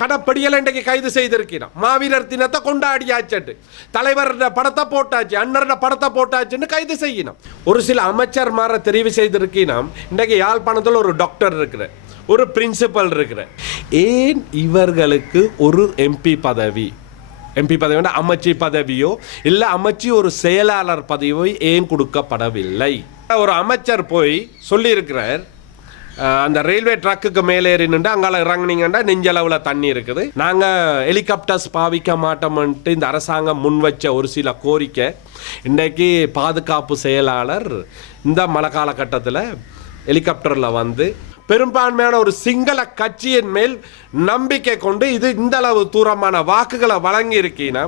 கடப்படியல் இன்றைக்கு கைது செய்திருக்கிறான். மாவீரர் தினத்தை கொண்டாடியாச்சு, தலைவர் படத்தை போட்டாச்சு, அண்ணரோட படத்தை போட்டாச்சுன்னு கைது செய்யணும். ஒரு சில அமைச்சர் மாற தெரிவு செய்திருக்கீனம். இன்றைக்கு யாழ்ப்பாணத்தில் ஒரு டாக்டர் இருக்கிற, ஒரு பிரின்சிபல் இருக்கிற. ஏன் இவர்களுக்கு ஒரு எம்பி பதவி அமைச்சு பதவியோ இல்லை அமைச்சு ஒரு செயலாளர் பதவியோ ஏன் கொடுக்கப்படவில்லை? ஒரு அமைச்சர் போய் சொல்லியிருக்கிறார், அந்த ரயில்வே ட்ரக்குக்கு மேலே ஏறி நின்று அங்கால இறங்குனீங்கன்னா நெஞ்சளவில் தண்ணி இருக்குது, நாங்கள் ஹெலிகாப்டர்ஸ் பாவிக்க மாட்டோம்ன்ட்டு இந்த அரசாங்கம் முன் வச்ச ஒரு சில கோரிக்கை இன்றைக்கு பாதுகாப்பு செயலாளர் இந்த மழை காலகட்டத்தில் ஹெலிகாப்டரில் வந்து பெரும்பான்மையான ஒரு சிங்கள கட்சியின் மேல் நம்பிக்கை கொண்டு இது இந்த அளவு தூரமான வாக்குகளை வழங்கி இருக்கீங்கன்னா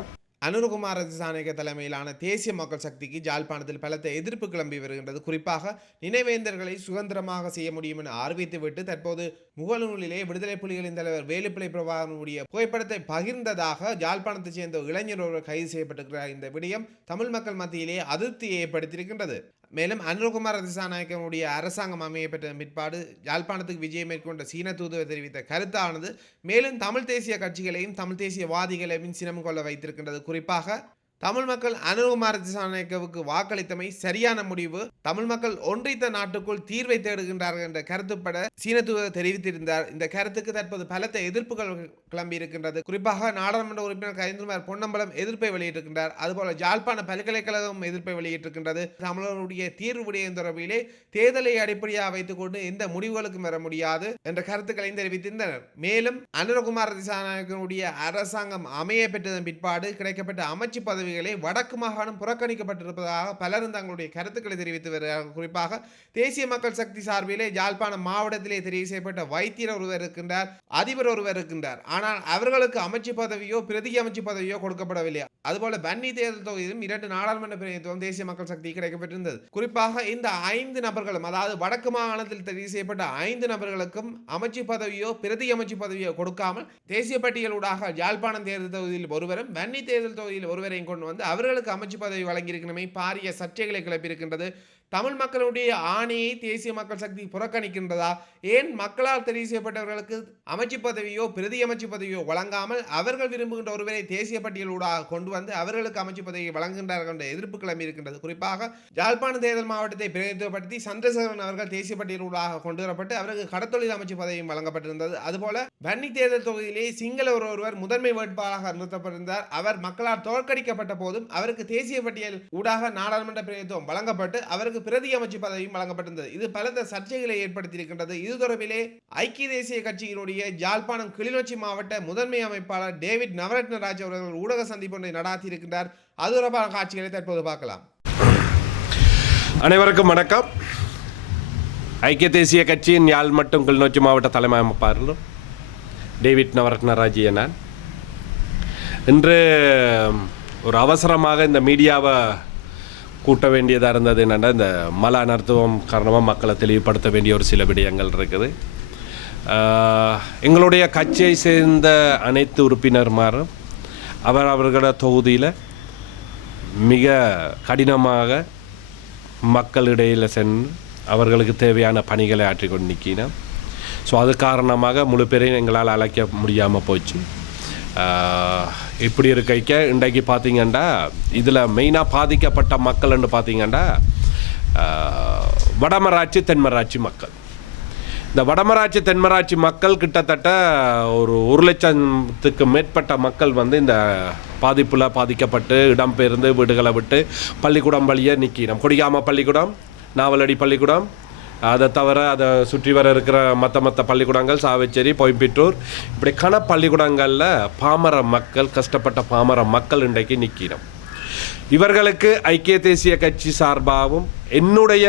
அனுரகுமார திசாநாயக்க தலைமையிலான தேசிய மக்கள் சக்திக்கு ஜாழ்ப்பாணத்தில் பலத்த எதிர்ப்பு கிளம்பி வருகின்றது. குறிப்பாக நினைவேந்தர்களை சுதந்திரமாக செய்ய முடியும் என ஆர்வித்துவிட்டு தற்போது முகநூலிலே விடுதலை புலிகளின் தலைவர் வேலுப்பிள்ளை பிரபாகரனுடைய புகைப்படத்தை பகிர்ந்ததாக ஜாழ்ப்பாணத்தைச் சேர்ந்த இளைஞர் ஒருவர் கைது செய்யப்பட்டிருக்கிறார். இந்த விடயம் தமிழ் மக்கள் மத்தியிலே அதிருப்தியை ஏற்படுத்தியிருக்கின்றது. மேலும் அனுரகுமார திசாநாயக்கனுடைய அரசாங்கம் அமைய பெற்ற பிற்பாடு யாழ்ப்பாணத்துக்கு விஜயம் மேற்கொண்ட சீன தூதுவர் தெரிவித்த கருத்தானது மேலும் தமிழ் தேசிய கட்சிகளையும் தமிழ் தேசியவாதிகளையும் சினம் கொள்ள வைத்திருக்கின்றது. குறிப்பாக தமிழ் மக்கள் அனுரகுமார திசாநாயக்கவுக்கு வாக்களித்தமை சரியான முடிவு, தமிழ் மக்கள் ஒன்றித்த நாட்டுக்குள் தீர்வை தேடுகின்றார்கள் என்ற கருத்துப்பட சீன தூதர் தெரிவித்திருந்தார். இந்த கருத்துக்கு தற்போது பலத்த எதிர்ப்புகள் கிளம்பி இருக்கின்றது. குறிப்பாக நாடாளுமன்ற உறுப்பினர் கரிந்துமார் பொன்னம்பலம் எதிர்ப்பை வெளியிட்டிருக்கின்றார். அதுபோல ஜாழ்ப்பாண பல்கலைக்கழகம் எதிர்ப்பை வெளியிட்டிருக்கின்றது. தமிழர்களுடைய தீர்வு விடயம் தொடர்பிலே தேர்தலை அடிப்படையாக வைத்துக் கொண்டு எந்த முடிவுகளுக்கும் வர முடியாது என்ற கருத்துக்களையும் தெரிவித்திருந்தனர். மேலும் அனுரகுமார திசாநாயக்கனுடைய அரசாங்கம் அமைய பெற்றதன் பிற்பாடு கிடைக்கப்பட்ட அமைச்சு பதவி வடக்கு மாகாணம் புறக்கணிக்கப்பட்டிருப்பதாக பலரும் தங்களுடைய கருத்துக்களை தெரிவித்து வருகிறார்கள். குறிப்பாக தேசிய மக்கள் சக்தி சார்பிலே யாழ்ப்பாணம் மாவட்டத்திலே தெரிவு செய்யப்பட்ட வைத்தியர் ஒருவர் இருக்கின்றார், அதிபர் ஒருவர் இருக்கின்றார். ஆனால் அவர்களுக்கு அமைச்சு பதவியோ பிரதி அமைச்சு பதவியோ கொடுக்கப்படவில்லை. அதுபோல வன்னி தேர்தல் தொகுதியிலும் 2 நாடாளுமன்ற பிரதிநிதித்துவம் தேசிய மக்கள் சக்தி கிடைக்கப்பட்டிருந்தது. குறிப்பாக இந்த 5 நபர்களும், அதாவது வடக்கு மாகாணத்தில் தெரிவு செய்யப்பட்ட 5 நபர்களுக்கும் அமைச்சு பதவியோ பிரதி அமைச்சு பதவியோ கொடுக்காமல் தேசிய பட்டியலூடாக யாழ்ப்பாணம் தேர்தல் தொகுதியில் ஒருவரும் வன்னி தேர்தல் தொகுதியில் ஒருவரையும் கொண்டு வந்து அவர்களுக்கு அமைச்சு பதவி வழங்கியிருக்கணுமே பாரிய சர்ச்சைகளை கிளப்பியிருக்கின்றது. தமிழ் மக்களுடைய ஆணையை தேசிய மக்கள் சக்தி புறக்கணிக்கின்றதா? ஏன் மக்களால் தெரிவு செய்யப்பட்டவர்களுக்கு அமைச்சு பதவியோ பிரதி அமைச்சு பதவியோ வழங்காமல் அவர்கள் விரும்புகின்ற ஒருவரை தேசிய பட்டியலூடாக கொண்டு வந்து அவர்களுக்கு அமைச்சு பதவியை வழங்குகின்றார்கள் என்ற எதிர்ப்பு கிளம்பி இருக்கின்றது. குறிப்பாக யாழ்ப்பாண தேர்தல் மாவட்டத்தை பிரதிநிதித்துவப்படுத்தி சந்திரசேகரன் அவர்கள் தேசிய பட்டியலூடாக கொண்டு வரப்பட்டு அவருக்கு கடத்தொழில் அமைச்சு பதவியும் வழங்கப்பட்டிருந்தது. அதுபோல வன்னி தேர்தல் தொகுதியிலே சிங்கள ஒருவர் முதன்மை வேட்பாளராக நிறுத்தப்பட்டிருந்தார். அவர் மக்களால் தோற்கடிக்கப்பட்ட போதும் அவருக்கு தேசிய பட்டியல் ஊடாக நாடாளுமன்ற பிரதிநிதித்துவம் வழங்கப்பட்டு அவருக்கு பிரதி அமைச்சு பதவியும் வழங்கப்பட்டிருந்தது. இது பலத்த சர்ச்சைகளை ஏற்படுத்தியிருக்கின்றது. இது தொடர்பிலே ஐக்கிய தேசிய கட்சியினுடைய யாழ்ப்பாணம் கிளிநொச்சி மாவட்ட முதன்மை அமைப்பாளர் டேவிட் நவரத்னராஜ் அவர்கள் ஊடக சந்திப்பு ஒன்றை நடாத்தி இருக்கின்றார். அது தொடர்பான காட்சிகளை தற்போது பார்க்கலாம். அனைவருக்கும் வணக்கம். ஐக்கிய தேசிய கட்சியின் யாழ் மற்றும் கிளிநொச்சி மாவட்ட தலைமை அமைப்பாளர் டேவிட் நவரத்னராஜ் நான் இன்று ஒரு அவசரமாக இந்த மீடியாவை கூட்ட வேண்டியதாக இருந்தது. என்னென்னா, இந்த மழை அனர்த்தம் காரணமாக மக்களை தெளிவுபடுத்த வேண்டிய ஒரு சில விடயங்கள் இருக்குது. எங்களுடைய கட்சியை சேர்ந்த அனைத்து உறுப்பினர்மாரும் அவர்களோட தொகுதியில் மிக கடினமாக மக்களிடையில் சென்று அவர்களுக்கு தேவையான பணிகளை ஆற்றிக்கொண்டு நிற்கினோம். ஸோ அது காரணமாக முழு பேரையும் எங்களால் அழைக்க முடியாமல் போச்சு. இப்படி இருக்கைக்க இன்றைக்கு பார்த்தீங்கன்னா இதில் மெயினாக பாதிக்கப்பட்ட மக்கள்னு பார்த்தீங்கன்னா வடமராட்சி தென்மராட்சி மக்கள். இந்த வடமராட்சி தென்மராட்சி மக்கள் கிட்டத்தட்ட ஒரு 1 லட்சத்துக்கு மேற்பட்ட மக்கள் வந்து இந்த பாதிப்பில் பாதிக்கப்பட்டு இடம்பெயர்ந்து வீடுகளை விட்டு பள்ளிக்கூடம் வழியே நிற்கிறோம். கொடிகாம பள்ளிக்கூடம், நாவலடி பள்ளிக்கூடம், அதை தவிர அதை சுற்றி வர இருக்கிற மற்ற பள்ளிக்கூடங்கள் சாவச்சேரி, பொய்ம்பிட்டூர், இப்படி பள்ளிக்கூடங்களில் பாமர மக்கள், கஷ்டப்பட்ட பாமர மக்கள் இன்றைக்கு நிற்கிறோம். இவர்களுக்கு ஐக்கிய தேசிய கட்சி சார்பாகவும் என்னுடைய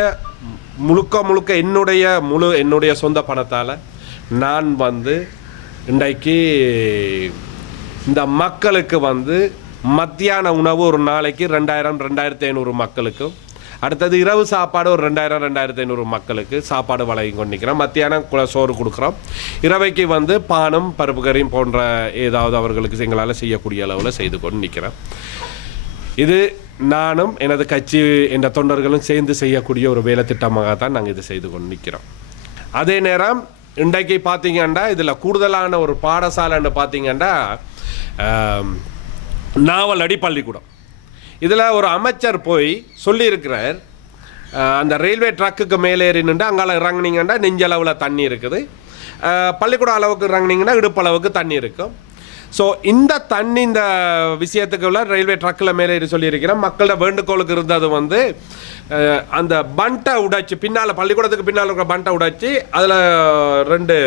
முழுக்க என்னுடைய சொந்த பணத்தால் நான் வந்து இன்றைக்கு இந்த மக்களுக்கு வந்து மத்தியான உணவு ஒரு நாளைக்கு 2000-2500 மக்களுக்கும், அடுத்தது இரவு சாப்பாடு ஒரு 2000-2500 மக்களுக்கு சாப்பாடு வழங்கி கொண்டிருக்கிறோம். மத்தியானம் சோறு கொடுக்குறோம். இரவைக்கு வந்து பானம் பருப்பு கறியும் போன்ற ஏதாவது அவர்களுக்கு எங்களால் செய்யக்கூடிய அளவில் செய்து கொண்டு நிற்கிறோம். இது நானும் எனது கட்சி என்ற தொண்டர்களும் சேர்ந்து செய்யக்கூடிய ஒரு வேலை திட்டமாக தான் நாங்கள் இது செய்து கொண்டு நிற்கிறோம். அதே நேரம் இன்றைக்கு பார்த்தீங்கன்னா இதில் கூடுதலான ஒரு பாடசாலைன்னு பார்த்தீங்கன்னா நாவலடி பள்ளிக்கூடம். இதில் ஒரு அமைச்சர் போய் சொல்லியிருக்கிறார், அந்த ரயில்வே ட்ராக்குக்கு மேலே ஏறி நின்று அங்கால இறங்குனீங்கன்னா நெஞ்சளவில் தண்ணி இருக்குது, பள்ளிக்கூட அளவுக்கு இறங்குனீங்கன்னா இடுப்பளவுக்கு தண்ணி இருக்கும். ஸோ இந்த தண்ணி இந்த விஷயத்துக்குள்ள ரயில்வே ட்ரக்கில் மேலே ஏறி சொல்லியிருக்கிறேன். மக்களோட வேண்டுகோளுக்கு இருந்தது வந்து அந்த பண்டை உடைச்சி பின்னால் பள்ளிக்கூடத்துக்கு பின்னால் இருக்கிற பண்டை உடைச்சி அதில் 2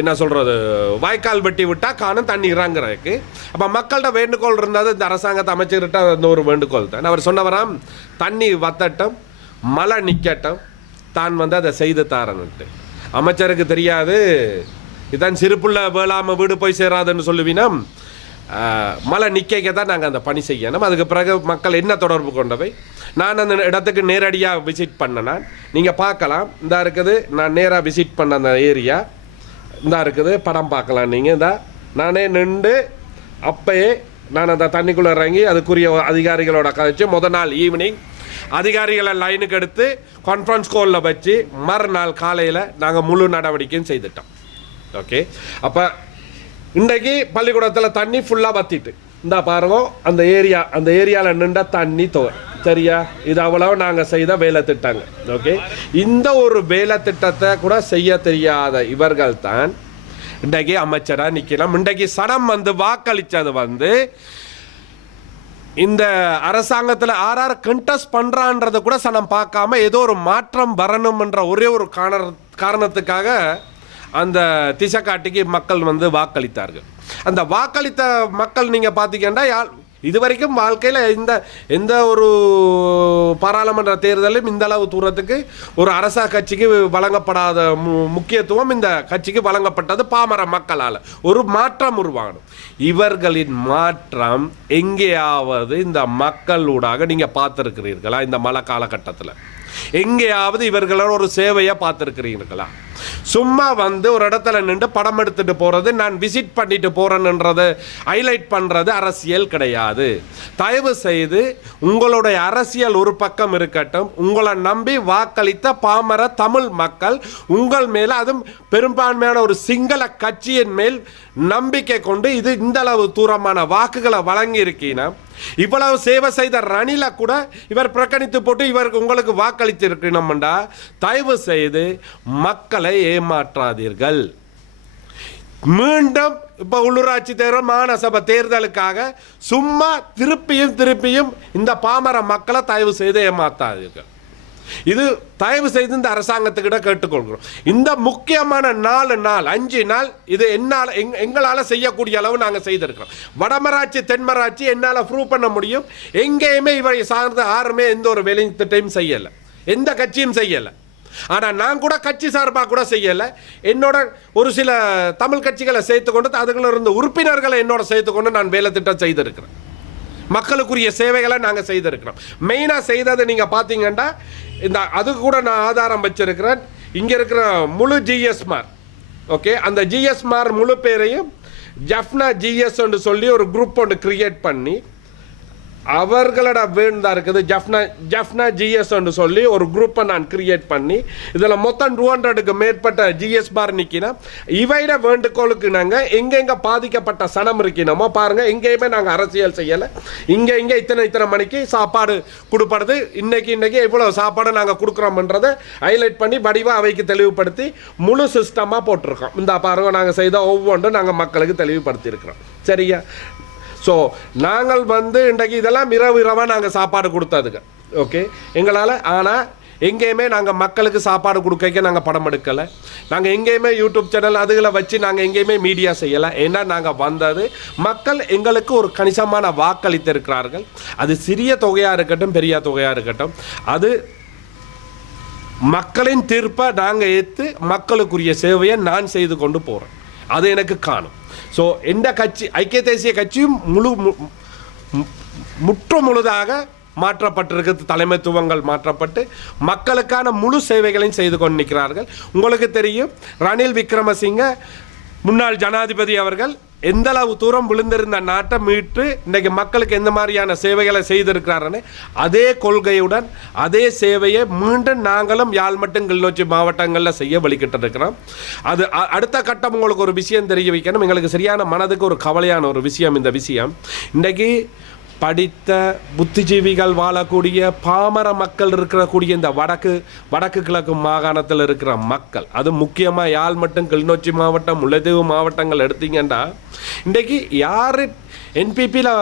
என்ன சொல்கிறது வாய்க்கால் வெட்டி விட்டால் காணும் தண்ணி இறங்குறதுக்கு. அப்போ மக்கள்கிட்ட வேண்டுகோள் இருந்தது இந்த அரசாங்கத்தை அமைச்சர்கிட்ட அந்த ஒரு வேண்டுகோள் தான். அவர் சொன்னவராம், தண்ணி வத்தட்டும் மழை நிற்கட்டும் தான் வந்து அதை செய்து தாரன்ட்டு. அமைச்சருக்கு தெரியாது இதான் சிறுப்புள்ள வேளாம வீடு போய் சேராதுன்னு சொல்லுவீனா, மழை நிற்க தான் நாங்கள் அந்த பணி செய்யணும். அதுக்கு பிறகு மக்கள் என்ன தொடர்பு கொண்டவை, நான் அந்த இடத்துக்கு நேரடியாக விசிட் பண்ணேன். நீங்கள் பார்க்கலாம், இந்த இருக்குது நான் நேராக விசிட் பண்ண அந்த ஏரியா இந்த இருக்குது, படம் பார்க்கலாம் நீங்கள். இந்த நானே நின்று அப்பயே நான் அந்த தண்ணிக்குள்ளே இறங்கி அதுக்குரிய அதிகாரிகளோட கழிச்சு முதல் நாள் ஈவினிங் அதிகாரிகளை லைனுக்கு எடுத்து கான்ஃபரன்ஸ் காலில் வச்சு மறுநாள் காலையில் நாங்கள் முழு நடவடிக்கையும் செய்துட்டோம். ஓகே, அப்போ இன்றைக்கு பள்ளிக்கூடத்தில் தண்ணி ஃபுல்லாக வத்திட்டு இந்த பாருங்க, அந்த ஏரியாவில் நின்ற தண்ணி சரியா, இது அவ்வளவு நாங்கள் செய்த வேலை திட்டங்க. ஓகே, இந்த ஒரு வேலை திட்டத்தை கூட செய்ய தெரியாத இவர்கள் தான் இன்றைக்கு அமைச்சராக நிற்கலாம். இன்றைக்கு சனம் வந்து வாக்களித்தது வந்து இந்த அரசாங்கத்தில் ஆர் கண்டெஸ்ட் பண்ணுறான்றதை கூட சனம் பார்க்காம ஏதோ ஒரு மாற்றம் வரணும்ன்ற ஒரே ஒரு காரணத்துக்காக அந்த திசைக்காட்டிக்கு மக்கள் வந்து வாக்களித்தார்கள். அந்த வாக்களித்த மக்கள் நீங்கள் பார்த்தீங்கன்னா இது வரைக்கும் வாழ்க்கையில் எந்த ஒரு பாராளுமன்ற தேர்தலும் இந்த அளவு தூரத்துக்கு ஒரு அரச கட்சிக்கு வழங்கப்படாத முக்கியத்துவம் இந்த கட்சிக்கு வழங்கப்பட்டது பாமர மக்களால். ஒரு மாற்றம் உருவாகணும். இவர்களின் மாற்றம் எங்கேயாவது இந்த மக்களூடாக நீங்கள் பார்த்துருக்கிறீர்களா? இந்த மழை காலகட்டத்தில் எங்கேயாவது இவர்களோட ஒரு சேவையை பார்த்துருக்கிறீர்களா? சும்மா வந்து ஒரு இடத்துல நின்று படம் எடுத்துட்டு போகிறது, நான் விசிட் பண்ணிட்டு போகிறேன்ன்றது ஹைலைட் பண்ணுறது அரசியல் கிடையாது. தயவு செய்து உங்களுடைய அரசியல் ஒரு பக்கம் இருக்கட்டும், உங்களை நம்பி வாக்களித்த பாமர தமிழ் மக்கள் உங்கள் மேலே, அதுவும் பெரும்பான்மையான ஒரு சிங்கள கட்சியின் மேல் நம்பிக்கை கொண்டு இது இந்த அளவு தூரமான வாக்குகளை வழங்கி இருக்கீங்கன்னா, இவ்வளவு சேவை செய்த ரணில கூட இவர் புறக்கணித்து போட்டு இவருக்கு உங்களுக்கு வாக்களித்து இருக்கணும்டா. தயவு செய்து மக்களை ஏமாற்றாதீர்கள். மீண்டும் இப்ப உள்ளூராட்சி தேர்தல் மாநசபை தேர்தலுக்காக சும்மா திருப்பியும் இந்த பாமர மக்களை தயவு செய்து ஏமாற்றாதீர்கள். இது தயவு செய்து இந்த அரசாங்கத்துக்கிட்ட கேட்டுக்கொள்கிறோம். இந்த முக்கியமான 4 நாள் 5 நாள் இது எங்களால் செய்யக்கூடிய அளவு நாங்கள் செய்திருக்கிறோம். வடமராட்சி தென்மராட்சி என்னால் ப்ரூவ் பண்ண முடியும். எங்கேயுமே இவரை சார்ந்த யாருமே எந்த ஒரு வேலை திட்டையும் செய்யலை, எந்த கட்சியும் செய்யலை. ஆனால் நான் கூட கட்சி சார்பாக கூட செய்யலை. என்னோட ஒரு சில தமிழ் கட்சிகளை சேர்த்துக்கொண்டு அதுக்குள்ள இருந்த உறுப்பினர்களை என்னோட சேர்த்துக்கொண்டு நான் வேலை திட்டம் செய்திருக்கிறேன். மக்களுக்குரிய சேவைகளை நாங்கள் செய்திருக்கிறோம். மெயினாக செய்தது நீங்கள் பார்த்தீங்கன்னா இந்த அதுக்கு கூட நான் ஆதாரம் வச்சிருக்கிறேன். இங்கே இருக்கிற முழு ஜிஎஸ்மார், ஓகே, அந்த ஜிஎஸ்மார் முழு பேரையும் ஜஃப்னா ஜிஎஸ் சொல்லி ஒரு குரூப் ஒன்று கிரியேட் பண்ணி அவர்களோட வேண்டா இருக்குது ஜஃப்னா ஜிஎஸ் சொல்லி ஒரு குரூப்பை நான் கிரியேட் பண்ணி இதில் மொத்தம் 200க்கு மேற்பட்ட ஜிஎஸ் பார் நிற்கினா இவையிட வேண்டுகோளுக்கு நாங்கள் எங்கெங்கே பாதிக்கப்பட்ட சனம் இருக்கணுமோ பாருங்கள், எங்கேயுமே நாங்கள் அரசியல் செய்யலை. இங்கே இத்தனை மணிக்கு சாப்பாடு கொடுப்படுது, இன்னைக்கு எவ்வளோ சாப்பாடு நாங்கள் கொடுக்குறோம்ன்றதை ஹைலைட் பண்ணி வடிவாக அவைக்கு தெளிவுபடுத்தி முழு சிஸ்டமாக போட்டிருக்கோம். இந்த பாருங்க, நாங்கள் செய்த ஒவ்வொன்றும் நாங்கள் மக்களுக்கு தெளிவுபடுத்தியிருக்கிறோம். சரியா? ஸோ நாங்கள் வந்து இன்றைக்கு இதெல்லாம் இரவாக நாங்கள் சாப்பாடு கொடுத்ததுங்க. ஓகே, எங்களால். ஆனால் எங்கேயுமே நாங்கள் மக்களுக்கு சாப்பாடு கொடுக்க நாங்கள் படம் எடுக்கலை. நாங்கள் எங்கேயுமே யூடியூப் சேனல் அதுகளை வச்சு நாங்கள் எங்கேயுமே மீடியா செய்யலை. ஏன்னா நாங்கள் வந்தது மக்கள் எங்களுக்கு ஒரு கணிசமான வாக்களித்திருக்கிறார்கள். அது சிறிய தொகையாக இருக்கட்டும் பெரிய தொகையாக இருக்கட்டும், அது மக்களின் தீர்ப்பை நாங்கள் ஏற்று மக்களுக்குரிய சேவையை நான் செய்து கொண்டு போகிறேன். அது எனக்கு காணும். ஸோ எந்த கட்சி, ஐக்கிய தேசிய கட்சியும் முழுதாக மாற்றப்பட்டிருக்கிறது. தலைமைத்துவங்கள் மாற்றப்பட்டு மக்களுக்கான முழு சேவைகளையும் செய்து கொண்டு நிற்கிறார்கள். உங்களுக்கு தெரியும், ரணில் விக்ரமசிங்க முன்னாள் ஜனாதிபதி அவர்கள் எந்த அளவு தூரம் விழுந்திருந்த நாட்டை மீட்டு இன்றைக்கு மக்களுக்கு எந்த மாதிரியான சேவைகளை செய்திருக்கிறாருன்னு அதே கொள்கையுடன் அதே சேவையை மீண்டும் நாங்களும் யாழ் மற்றும் கிளிநொச்சி மாவட்டங்களில் செய்ய வழிகிட்டு இருக்கிறோம். அது அடுத்த கட்டம் உங்களுக்கு ஒரு விஷயம் தெரிய வைக்கணும். எங்களுக்கு சரியான மனதுக்கு ஒரு கவலையான ஒரு விஷயம். இந்த விஷயம் இன்றைக்கி படித்த புத்திஜீவிகள் வாழக்கூடிய பாமர மக்கள் இருக்கக்கூடிய இந்த வடக்கு கிழக்கு மாகாணத்தில் இருக்கிற மக்கள், அது முக்கியமாக யாழ் மற்றும் கிளிநொச்சி மாவட்டம் முல்லைத்தீவு மாவட்டங்கள் எடுத்தீங்கன்னா இன்றைக்கு யார் என்பிபியில்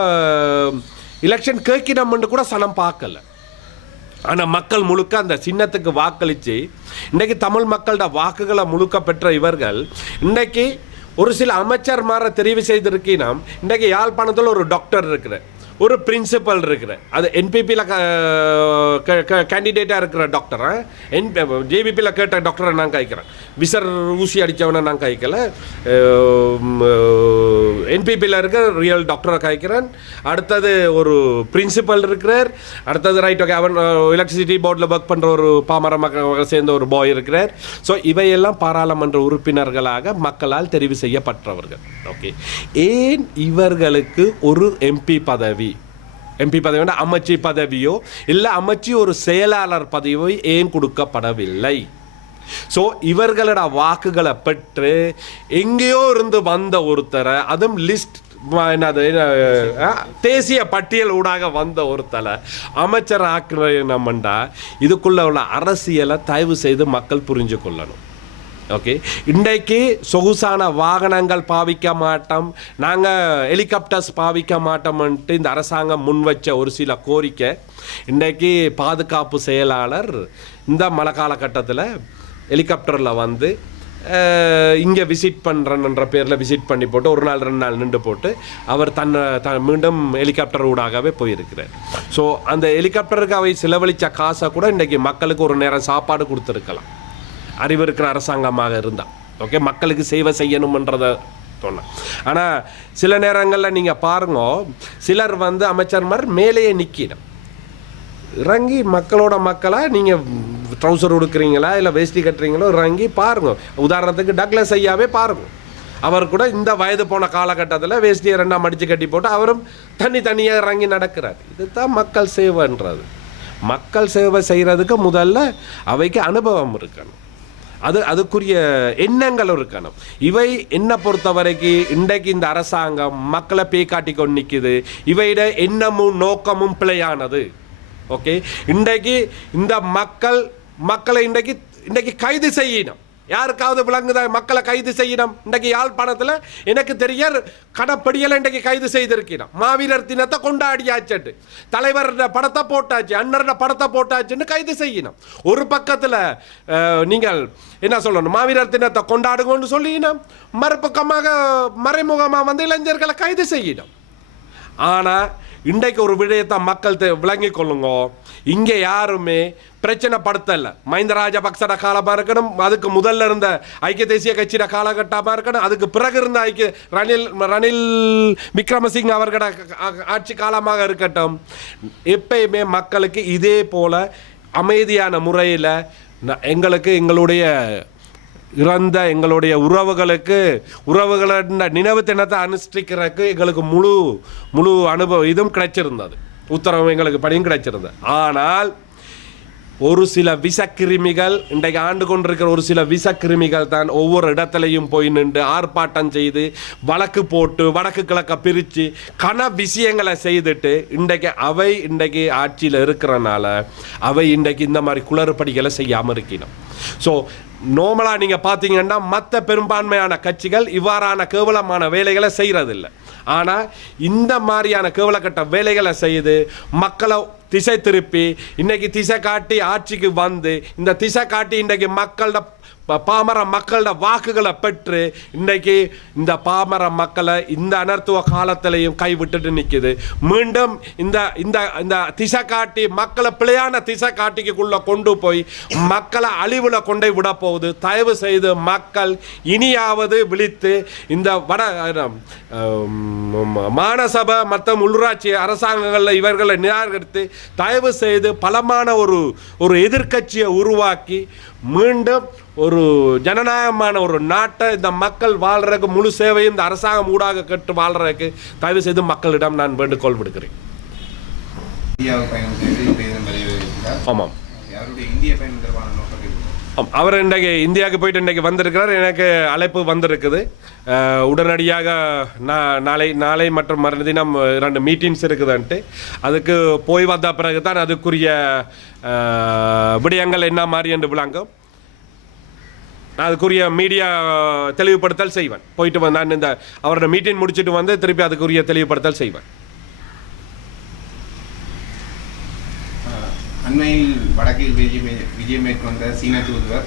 எலெக்ஷன் கேட்கணும்னு கூட சனம் பார்க்கல. ஆனால் மக்கள் முழுக்க அந்த சின்னத்துக்கு வாக்களித்து இன்றைக்கி தமிழ் மக்களோட வாக்குகளை முழுக்க பெற்ற இவர்கள் இன்றைக்கி ஒரு சில அமைச்சர்மாரை தெரிவு செய்திருக்கீங்கன்னா இன்றைக்கி யாழ்ப்பாணத்தில் ஒரு டாக்டர் இருக்கிற, ஒரு பிரின்சிபல் இருக்கிற, அது என்பிபியில் கேண்டிடேட்டாக இருக்கிற டாக்டரை ஜேபிபியில் கேட்ட டாக்டரை நான் கைக்கிறேன். விசர் ஊசி அடித்தவனை நான் கைக்கல, என்பிபியில் இருக்கிற ரியல் டாக்டரை கைக்கிறேன். அடுத்தது ஒரு பிரின்சிபல் இருக்கிறார். அடுத்தது ரைட் ஓகே அவன் எலக்ட்ரிசிட்டி போர்டில் ஒர்க் பண்ணுற ஒரு பாமர மக்கள் சேர்ந்த ஒரு பாய் இருக்கிறார். ஸோ இவையெல்லாம் பாராளுமன்ற உறுப்பினர்களாக மக்களால் தெரிவு செய்யப்பட்டவர்கள். ஓகே, ஏன் இவர்களுக்கு ஒரு எம்பி பதவி வேண்டாம், அமைச்சு பதவியோ இல்லை அமைச்சு ஒரு செயலாளர் பதவியோ ஏன் கொடுக்கப்படவில்லை? ஸோ இவர்களோட வாக்குகளை பெற்று எங்கேயோ இருந்து வந்த ஒருத்தரை, அதுவும் லிஸ்ட் என்னது தேசிய பட்டியல் ஊடாக வந்த ஒருத்தரை அமைச்சர் ஆக்குறோம்டா இதுக்குள்ள உள்ள அரசியலை தயவு செய்து மக்கள் புரிஞ்சு கொள்ளணும். ஓகே, இன்றைக்கு சொகுசான வாகனங்கள் பாவிக்க மாட்டோம், நாங்கள் ஹெலிகாப்டர்ஸ் பாவிக்க மாட்டோம்ன்ட்டு இந்த அரசாங்கம் முன் வச்ச ஒரு சில கோரிக்கை இன்றைக்கு பாதுகாப்பு செயலாளர் இந்த மழை காலகட்டத்தில் ஹெலிகாப்டரில் வந்து இங்கே விசிட் பண்ணுறன்ற பேரில் விசிட் பண்ணி போட்டு ஒரு நாள் 2 நாள் நின்று போட்டு அவர் மீண்டும் ஹெலிகாப்டர் ஊடாகவே போயிருக்கிறார். ஸோ அந்த ஹெலிகாப்டருக்கு அவை செலவழித்த காசை கூட இன்றைக்கி மக்களுக்கு ஒரு நேரம் சாப்பாடு கொடுத்துருக்கலாம், அறிவு இருக்கிற அரசாங்கமாக இருந்தால். ஓகே, மக்களுக்கு சேவை செய்யணுமன்றதை தோணும். ஆனால் சில நேரங்களில் நீங்கள் பாருங்க, சிலர் வந்து அமைச்சர்மார் மேலேயே நிற்கணும், இறங்கி மக்களோட மக்களாக நீங்கள் ட்ரௌசர் உடுக்குறீங்களா இல்லை வேஷ்டி கட்டுறீங்களோ இறங்கி பாருங்க. உதாரணத்துக்கு டக்ளஸ் ஐயாவே பாருங்க, அவர் கூட இந்த வயது போன காலகட்டத்தில் வேஷ்டியை 2 மடித்து கட்டி போட்டு அவரும் தனியாக இறங்கி நடக்கிறார். இதுதான் மக்கள் சேவைன்றது. மக்கள் சேவை செய்கிறதுக்கு முதல்ல அவைக்கு அனுபவம் இருக்கணும், அதுக்குரிய எண்ணங்கள் இருக்கணும். இவை என்ன பொறுத்த வரைக்கும் இன்றைக்கு இந்த அரசாங்கம் மக்களை பேய்காட்டி கொண்டு நிற்குது. இவையிட எண்ணமும் நோக்கமும் பிழையானது. ஓகே, இன்றைக்கு இந்த மக்களை இன்றைக்கு கைது செய்யணும். யாருக்காவது விளங்குதா? மக்களை கைது செய்யணும். இன்றைக்கு யாழ்ப்பாணத்தில் எனக்கு தெரிய கடப்படியில் இன்றைக்கு கைது செய்திருக்கணும். மாவீரர் தினத்தை கொண்டாடியாச்சு, தலைவர் படத்தை போட்டாச்சு, அண்ணரோட படத்தை போட்டாச்சுன்னு கைது செய்யணும். ஒரு பக்கத்தில் நீங்கள் என்ன சொல்லணும், மாவீரர் தினத்தை கொண்டாடுங்கன்னு சொல்லினோம், மறுபக்கமாக மறைமுகமாக வந்து இளைஞர்களை கைது செய்யணும். ஆனால் இன்றைக்கு ஒரு விடயத்தை மக்கள் விளங்கி கொள்ளுங்க, இங்கே யாருமே பிரச்சனை படுத்தலை. மஹிந்த ராஜபக்சட காலமாக இருக்கணும், அதுக்கு முதல்ல இருந்த ஐக்கிய தேசிய கட்சியோட காலகட்டமாக இருக்கணும், அதுக்கு பிறகு இருந்த ரணில் விக்ரமசிங்க அவர்களோட ஆட்சி காலமாக இருக்கட்டும், எப்பயுமே மக்களுக்கு இதே போல் அமைதியான முறையில் எங்களுடைய இறந்த எங்களுடைய உறவுகளோட நினைவு தினத்தை அனுஷ்டிக்கிறதுக்கு எங்களுக்கு முழு அனுபவம் இதுவும் கிடைச்சிருந்தது, உத்தரவு எங்களுக்கு படியும் கிடைச்சிருந்தது. ஆனால் ஒரு சில விஷக்கிருமிகள் இன்றைக்கு ஆண்டு கொண்டிருக்கிற ஒரு சில விஷக்கிருமிகள் தான் ஒவ்வொரு இடத்துலையும் போய் நின்று ஆர்ப்பாட்டம் செய்து வழக்கு போட்டு வடக்கு கிழக்க பிரித்து விஷயங்களை செய்துட்டு இன்றைக்கு ஆட்சியில் இருக்கிறனால அவை இன்றைக்கு இந்த மாதிரி குளறுபடிகளை செய்யாமல் இருக்கணும். ஸோ நார்மலாக நீங்கள் பார்த்தீங்கன்னா மற்ற பெரும்பான்மையான கட்சிகள் இவ்வாறான கேவலமான வேலைகளை செய்கிறதில்லை. ஆனால் இந்த மாதிரியான கேவலக்கட்ட வேலைகளை செய்து மக்களை திசை திருப்பி இன்றைக்கி திசை காட்டி ஆட்சிக்கு வந்து இந்த திசை காட்டி இன்றைக்கு பாமர மக்களோட வாக்குகளை பெற்று இன்றைக்கு இந்த பாமர மக்களை இந்த அனர்த்துவ காலத்திலையும் கைவிட்டுட்டு நிற்குது. மீண்டும் இந்த திசை காட்டி மக்களை பிழையான திசை காட்டிக்குள்ளே கொண்டு போய் மக்களை அழிவில் கொண்டு விட போகுது. தயவு செய்து மக்கள் இனியாவது விழித்து இந்த மாநசபை மற்றும் உள்ளூராட்சி அரசாங்கங்களில் இவர்களை நிராகரித்து தயவு செய்து பலமான ஒரு எதிர்க்கட்சியை உருவாக்கி மீண்டும் ஒரு ஜனநாயகமான ஒரு நாட்டை இந்த மக்கள் வாழ்கிறதுக்கு முழு சேவையும் இந்த அரசாங்கம் ஊடாக கட்டு வாழ்கிறதுக்கு தயவு செய்து மக்களிடம் நான் வேண்டுகோள் விடுக்கிறேன். ஆமாம், அவர் இன்றைக்கு இந்தியாவுக்கு போயிட்டு இன்றைக்கு வந்திருக்கிறார். எனக்கு அழைப்பு வந்திருக்குது. உடனடியாக நாளை மற்றும் மறுதினம் 2 மீட்டிங்ஸ் இருக்குதுன்ட்டு அதுக்கு போய் வந்த பிறகு தான் அதுக்குரிய விடயங்கள் என்ன மாதிரி என்று விளங்கும். நான் அதுக்குரிய மீடியா தெளிவுபடுத்தல் செய்வேன். போயிட்டு நான் இந்த அவரோட மீட்டிங் முடிச்சுட்டு வந்து திருப்பி அதுக்குரிய தெளிவுபடுத்தல் செய்வேன். அண்மையில் வடக்கில் விஜயம் மேற்கொண்ட சீன தூதுவர்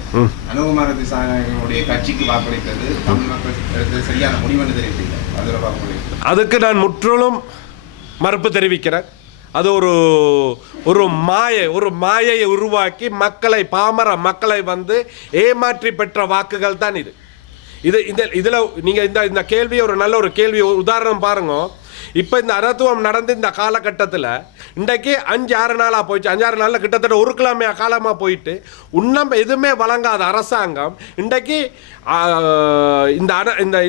அனுகுமார திசாநாயகனுடைய கட்சிக்கு வாக்களித்தது தமிழ் மக்கள் சரியான முடிவென்று தெரிவித்தார். அதுக்கு நான் முற்றிலும் மறுப்பு தெரிவிக்கிறேன். அது ஒரு மாயை உருவாக்கி மக்களை பாமர மக்களை வந்து ஏமாற்றி பெற்ற வாக்குகள் தான் இது. இதில் நீங்கள் இந்த கேள்வி ஒரு நல்ல ஒரு கேள்வி. உதாரணம் பாருங்க. இப்போ இந்த அறத்துவம் நடந்து இந்த காலகட்டத்தில் இன்றைக்கு 5-6 நாளாக போயிடுச்சு. 5-6 நாளில் கிட்டத்தட்ட 1 கிழமை காலமாக போயிட்டு இன்னும் எதுவுமே வழங்காத அரசாங்கம் இன்றைக்கு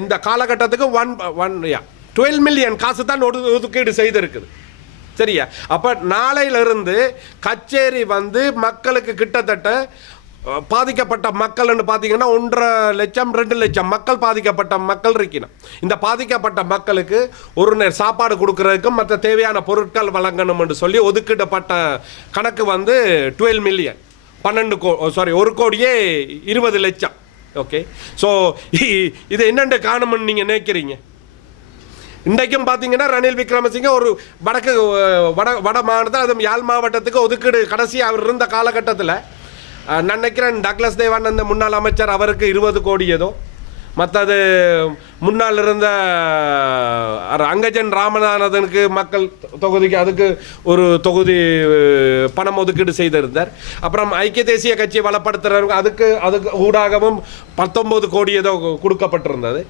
இந்த காலகட்டத்துக்கு 12 மில்லியன் காசு தான் ஒதுக்கீடு செய்திருக்குது. சரியா? அப்போ நாளையிலிருந்து கச்சேரி வந்து மக்களுக்கு கிட்டத்தட்ட பாதிக்கப்பட்ட மக்கள்னு பார்த்தீங்கன்னா 1.5 லட்சம் 2 லட்சம் மக்கள் பாதிக்கப்பட்ட மக்கள் இருக்கணும். இந்த பாதிக்கப்பட்ட மக்களுக்கு ஒரு நேரம் சாப்பாடு கொடுக்கறதுக்கும் மற்ற தேவையான பொருட்கள் வழங்கணும் என்று சொல்லி ஒதுக்கிடப்பட்ட கணக்கு வந்து 12 மில்லியன் 1 கோடியே 20 லட்சம். ஓகே, ஸோ இது என்னென்று காணும்னு நீங்கள் நினைக்கிறீங்க? இன்றைக்கும் பார்த்தீங்கன்னா ரணில் விக்ரமசிங்க ஒரு வட மாநிலத்தில் அதுவும் யாழ் மாவட்டத்துக்கு ஒதுக்கீடு கடைசி அவர் இருந்த காலகட்டத்தில் நான் நினைக்கிறேன் டக்ளஸ் தேவானந்த முன்னாள் அமைச்சர் அவருக்கு 20 கோடி ஏதோ, மற்றது முன்னால் இருந்த அங்கஜன் ராமநாதனுக்கு மக்கள் தொகுதிக்கு அதுக்கு ஒரு தொகுதி பணம் ஒதுக்கீடு செய்திருந்தார். அப்புறம் ஐக்கிய தேசிய கட்சியை வளப்படுத்துறவங்க அதுக்கு ஊடாகவும் 19 கோடி ஏதோ கொடுக்கப்பட்டிருந்தது.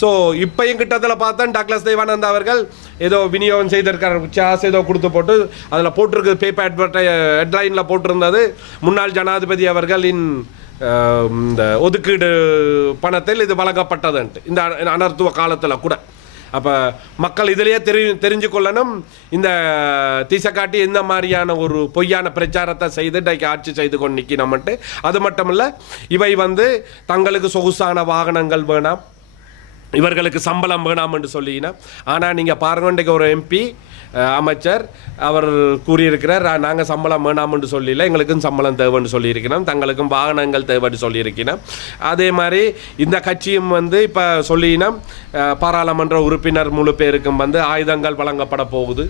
ஸோ இப்போயும் கிட்டத்தில் பார்த்தா டக்ளஸ் தேவானந்தா அவர்கள் ஏதோ விநியோகம் செய்திருக்கார். சாஸ் ஏதோ கொடுத்து போட்டு அதில் போட்டிருக்கு, பேப்பர் ஹெட்லைனில் போட்டிருந்தது முன்னாள் ஜனாதிபதி அவர்களின் இந்த ஒதுக்கீடு பணத்தில் இது வழங்கப்பட்டதுன்ட்டு இந்த அனர்த்துவ காலத்தில் கூட. அப்போ மக்கள் இதிலேயே தெரிஞ்சு கொள்ளணும் இந்த தீசக்காட்டி எந்த மாதிரியான ஒரு பொய்யான பிரச்சாரத்தை செய்து இன்றைக்கு ஆட்சி செய்து கொண்டு நிற்கணும்ட்டு. அது மட்டும் இல்லை, இவை வந்து தங்களுக்கு சொகுசான வாகனங்கள் வேணாம், இவர்களுக்கு சம்பளம் வேணாம் என்று சொல்லினா. ஆனால் நீங்கள் பாருங்க, இன்றைக்கு ஒரு எம்பி அமைச்சர் அவர் கூறியிருக்கிறார், நாங்கள் சம்பளம் வேணாம் என்று சொல்லல, எங்களுக்கும் சம்பளம் தேவைன்னு சொல்லியிருக்கிறோம், தங்களுக்கும் வாகனங்கள் தேவைன்னு சொல்லியிருக்கிறோம். அதே மாதிரி இந்த கட்சியும் வந்து இப்போ சொல்லினா பாராளுமன்ற உறுப்பினர் முழு பேருக்கும் வந்து ஆயுதங்கள் வழங்கப்பட போகுது.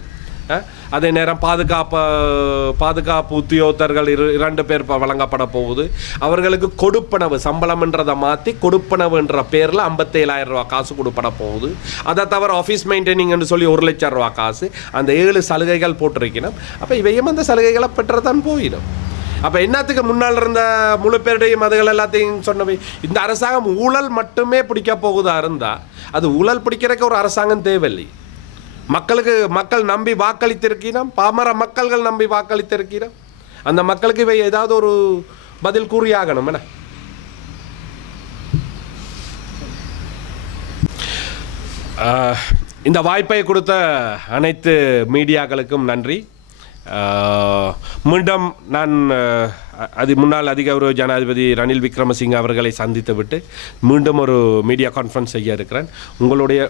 அதே நேரம் பாதுகாப்பு உத்தியோகத்தர்கள் 2 பேர் வழங்கப்பட போகுது. அவர்களுக்கு கொடுப்பனவு சம்பளம்ன்றதை மாற்றி கொடுப்பனவுன்ற பேரில் 57,000 ரூபா காசு கொடுப்பட போகுது. அதை தவிர ஆஃபீஸ் மெயின்டைனிங்னு சொல்லி 1 லட்சம் ரூபா காசு. அந்த 7 சலுகைகள் போட்டிருக்கணும். அப்போ இவையும் அந்த சலுகைகளை பெற்றதான் போயிடும். அப்போ என்னத்துக்கு முன்னால் இருந்த முழு பேருடையும் அதுகள் எல்லாத்தையும் சொன்னவை? இந்த அரசாங்கம் ஊழல் மட்டுமே பிடிக்க போகுதா இருந்தால் அது ஊழல் பிடிக்கிறதுக்கு ஒரு அரசாங்கம் தேவையில்லை. மக்கள் நம்பி வாக்களித்திருக்கிறோம், பாமர மக்கள்கள் நம்பி வாக்களித்திருக்கிறோம். அந்த மக்களுக்கு இவை ஏதாவது ஒரு பதில் கூறியாகணும். என்ன இந்த வாய்ப்பை கொடுத்த அனைத்து மீடியாக்களுக்கும் நன்றி. மீண்டும் நான் முன்னாள் அதிகௌரவ ஜனாதிபதி ரணில் விக்ரமசிங்க அவர்களை சந்தித்து விட்டு மீண்டும் ஒரு மீடியா கான்ஃபரன்ஸ் செய்ய இருக்கிறேன்.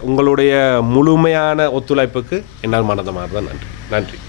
உங்களுடைய முழுமையான ஒத்துழைப்புக்கு என்னால் மனதமார்ந்த நன்றி.